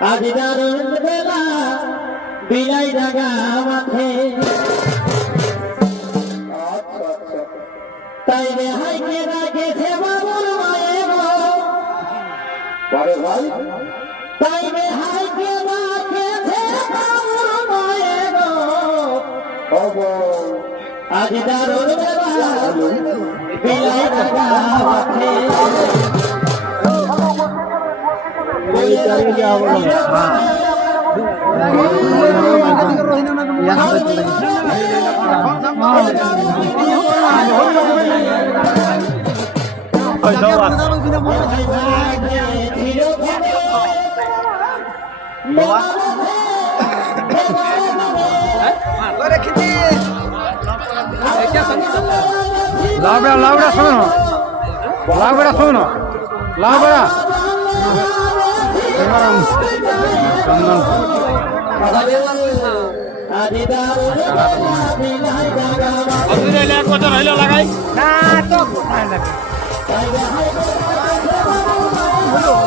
আজি দারুণ বেলা বিলাই রাগা মাঠে তাই রেহাইকে রাখেছে বাবুর মায়ে গো তাই রেহাইকে রাখেছে বাবুর মায়ে গো আজি দারুণ বেলা বিলাই রাগা মাঠে লাউড়া শোনো লাউড়া শোনো লাউড়া চন্দন এক বছর হইলো লাগাই না তো